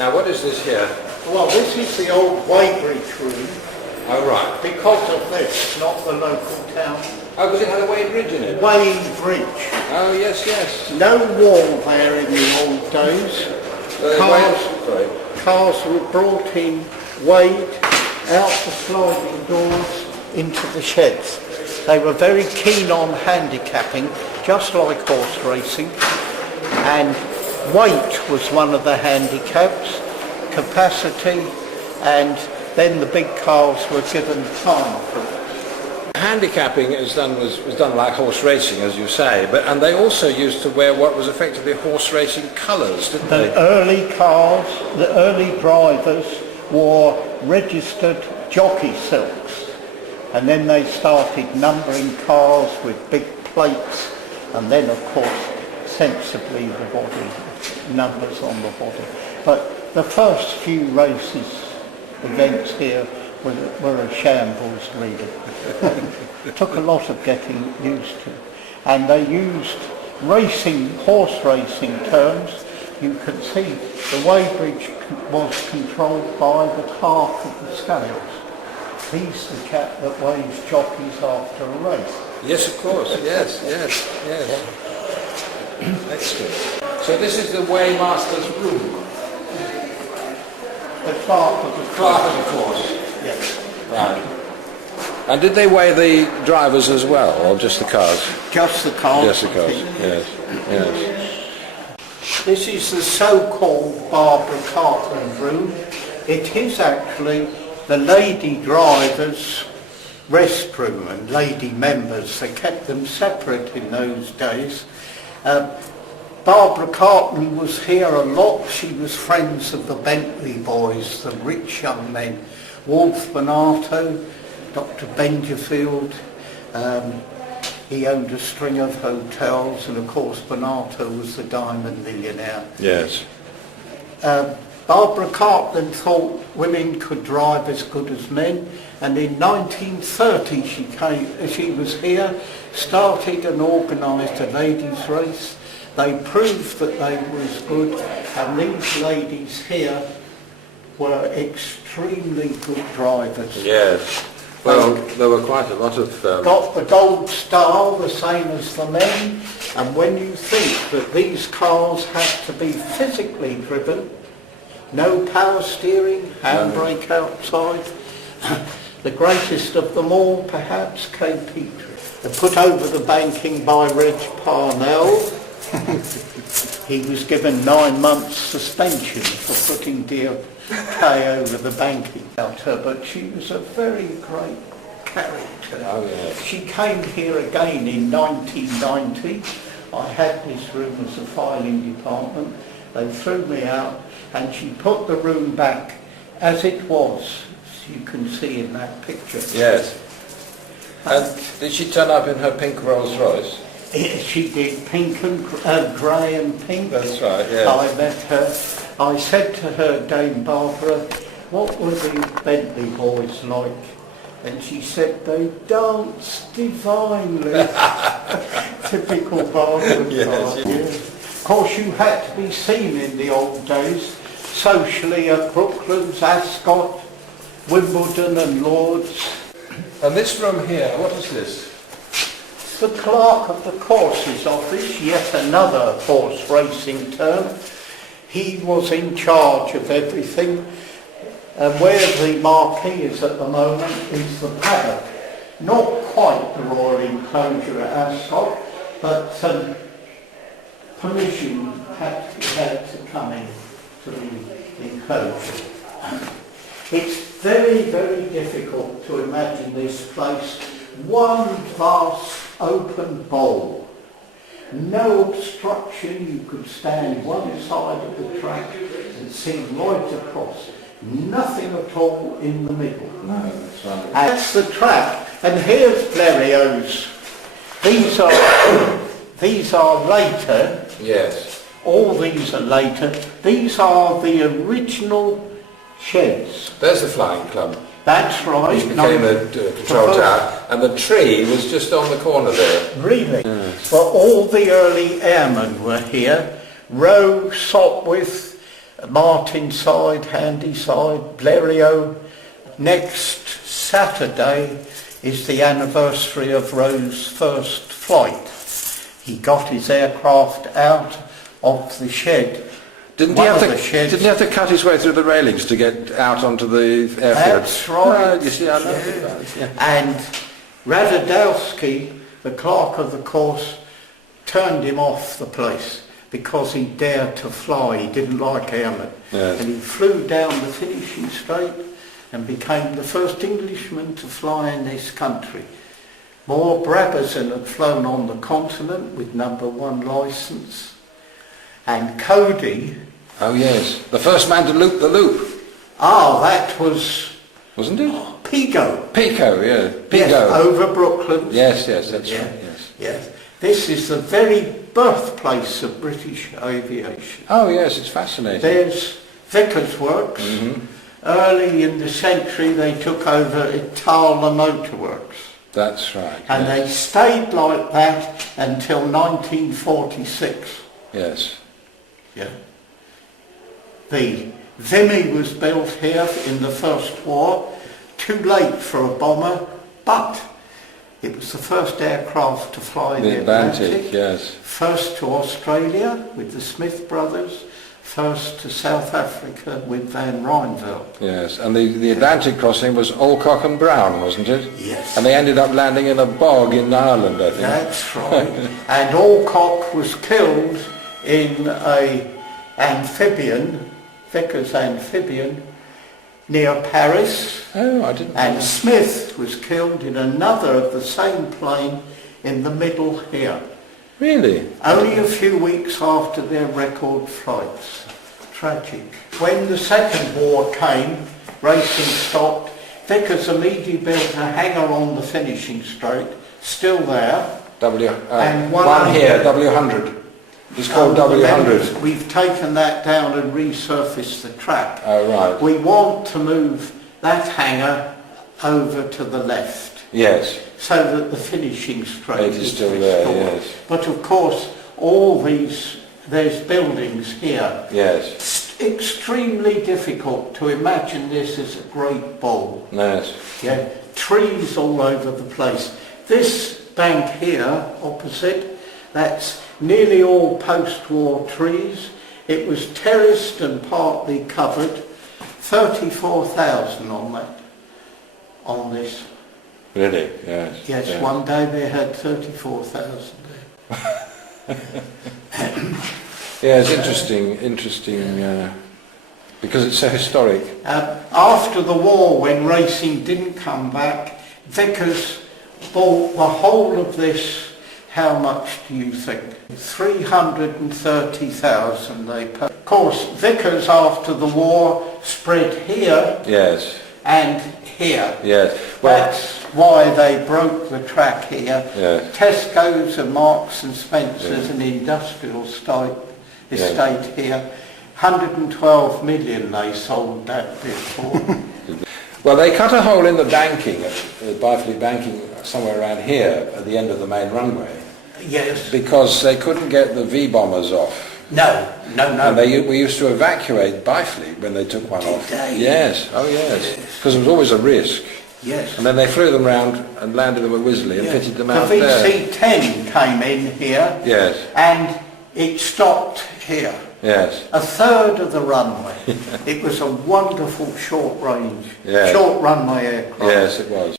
Now what is this here? Well, this is the old weighbridge room. Oh right. Because of this, not the local town. Oh, because it had a weighbridge in it? Weighbridge. Oh yes, yes. No wall there in the old days. Cars were brought in, weighed, out the sliding doors into the sheds. They were very keen on handicapping, just like horse racing, and weight was one of the handicaps, capacity, and then the big cars were given time for it. Handicapping was done like horse racing, as you say, and they also used to wear what was effectively horse racing colours, didn't they? The early cars, the early drivers wore registered jockey silks, and then they started numbering cars with big plates, and then of course sensibly the body, numbers on the body. But the first few events here were a shambles, really. It took a lot of getting used to. And they used horse racing terms. You can see the weighbridge was controlled by the clerk of the scales. He's the chap that weighs jockeys after a race. Yes, of course, yes. Excellent. So this is the weighmaster's room? The clerk of the course. Yes. Right. And did they weigh the drivers as well, or just the cars? Just the cars. Just the cars, yes. This is the so-called Barbara Cartland room. It is actually the lady drivers' rest room and lady members. They kept them separate in those days. Barbara Cartland was here a lot. She was friends of the Bentley boys, the rich young men. Wolf Bonato, Dr. Benjafield, he owned a string of hotels, and of course Bonato was the diamond millionaire. Yes. Barbara Cartland thought women could drive as good as men, and in 1930 she was here, started and organised a ladies' race. They proved that they were as good, and these ladies here were extremely good drivers. Yes. Well, there were quite a lot of... Got the gold star, the same as the men, and when you think that these cars had to be physically driven, no power steering, handbrake outside, the greatest of them all perhaps, K. Petrie. They're put over the banking by Reg Parnell. He was given 9 months suspension for putting dear Kay over the banking about her, but she was a very great character. Oh, yeah. She came here again in 1990. I had this room as a filing department. They threw me out, and she put the room back as it was, as you can see in that picture. Yes. And did she turn up in her pink Rolls Royce? She did, pink and grey and pink. That's right, yes. I met her. I said to her, Dame Barbara, what were the Bentley boys like? And she said, they danced divinely. Typical Barbara. Yes. Of course, you had to be seen in the old days, socially at Brooklands, Ascot, Wimbledon and Lords. And this room here, what is this? The clerk of the courses office, yet another horse racing term. He was in charge of everything. And where the marquee is at the moment is the paddock. Not quite the royal enclosure at Ascot, but permission had to come in to the enclosure. It's very, very difficult to imagine this place. One vast open bowl. No obstruction. You could stand one side of the track and see right across. Nothing at all in the middle. No, that's right. And that's the track. And here's Blériot's. These are later. Yes. All these are later. These are the original sheds. There's the flying club. That's right. It became a control tower, and the tree was just on the corner there. Really? Well, all the early airmen were here. Rowe, Sopwith, Martinside, Handyside, Blériot. Next Saturday is the anniversary of Rowe's first flight. He got his aircraft out of the shed. Didn't he have to cut his way through the railings to get out onto the airfield? That's right. You see, I know that. Yeah. And Radadowski, the clerk of the course, turned him off the place because he dared to fly. He didn't like airmen. Yes. And he flew down the finishing straight and became the first Englishman to fly in this country. More Brabazon had flown on the continent with number 1 licence. And Cody... Oh yes, the first man to loop the loop. Ah, that was... Wasn't it? Pigot. Pico, yeah. Pico. Yes, over Brooklands. Yes, that's right, Yes. This is the very birthplace of British aviation. Oh yes, it's fascinating. There's Vickers Works. Early in the century they took over Itala Motor Works. That's right. And they stayed like that until 1946. Yes. Yeah. The Vimy was built here in the First War, too late for a bomber, but it was the first aircraft to fly the Atlantic. Yes. First to Australia with the Smith brothers, first to South Africa with Van Ryneveld. Yes, and the Atlantic crossing was Alcock and Brown, wasn't it? Yes. And they ended up landing in a bog in Ireland, I think. That's right. And Alcock was killed in a amphibian, Vickers amphibian, near Paris. Oh, I didn't know. And Smith was killed in another of the same plane in the middle here. Really? Only a few weeks after their record flights. Tragic. When the Second War came, racing stopped. Vickers immediately built a hangar on the finishing straight, still there. And one here, W100. It's called W100. We've taken that down and resurfaced the track. Oh, right. We want to move that hangar over to the left. Yes. So that the finishing straight is still there, yes. But of course, all these, there's buildings here. Yes. It's extremely difficult to imagine this as a great bowl. Yes. Yeah, trees all over the place. This bank here, opposite, that's nearly all post-war trees. It was terraced and partly covered. 34,000 on that, on this. Really? Yes. Yes, one day they had 34,000 there. Yeah, it's interesting, because it's so historic. After the war, when racing didn't come back, Vickers bought the whole of this. How much do you think? 330,000 they paid. Of course, Vickers after the war spread here. Yes. And here. Yes. Well, that's why they broke the track here. Yes. Tesco's and Marks and Spencer's, an industrial estate here. 112 million they sold that bit for. Well, they cut a hole in the banking, Byfleet banking, somewhere around here at the end of the main runway. Yes. Because they couldn't get the V-bombers off. No. And we used to evacuate Byfleet when they took one off. Yes, oh yes. Because it was always a risk. Yes. And then they flew them round and landed them at Wisley and fitted them out there. The VC-10 came in here. Yes. And it stopped here. Yes. A third of the runway. It was a wonderful short range, yes. short runway aircraft. Yes, it was.